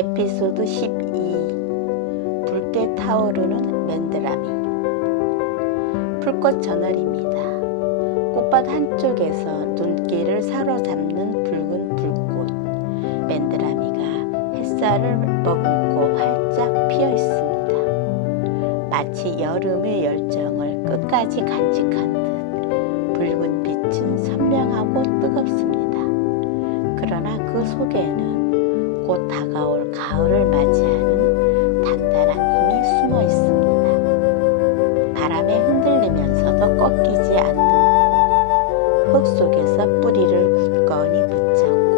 에피소드 12 붉게 타오르는 맨드라미. 풀꽃 저널입니다. 꽃밭 한쪽에서 눈길을 사로잡는 붉은 불꽃 맨드라미가 햇살을 머금고 활짝 피어 있습니다. 마치 여름의 열정을 끝까지 간직한 듯 붉은 빛은 선명하고 뜨겁습니다. 그러나 그 속에는 곧 다가올 가을을 맞이하는 단단한 힘이 숨어 있습니다. 바람에 흔들리면서도 꺾이지 않는 흙 속에서 뿌리를 굳건히 붙잡고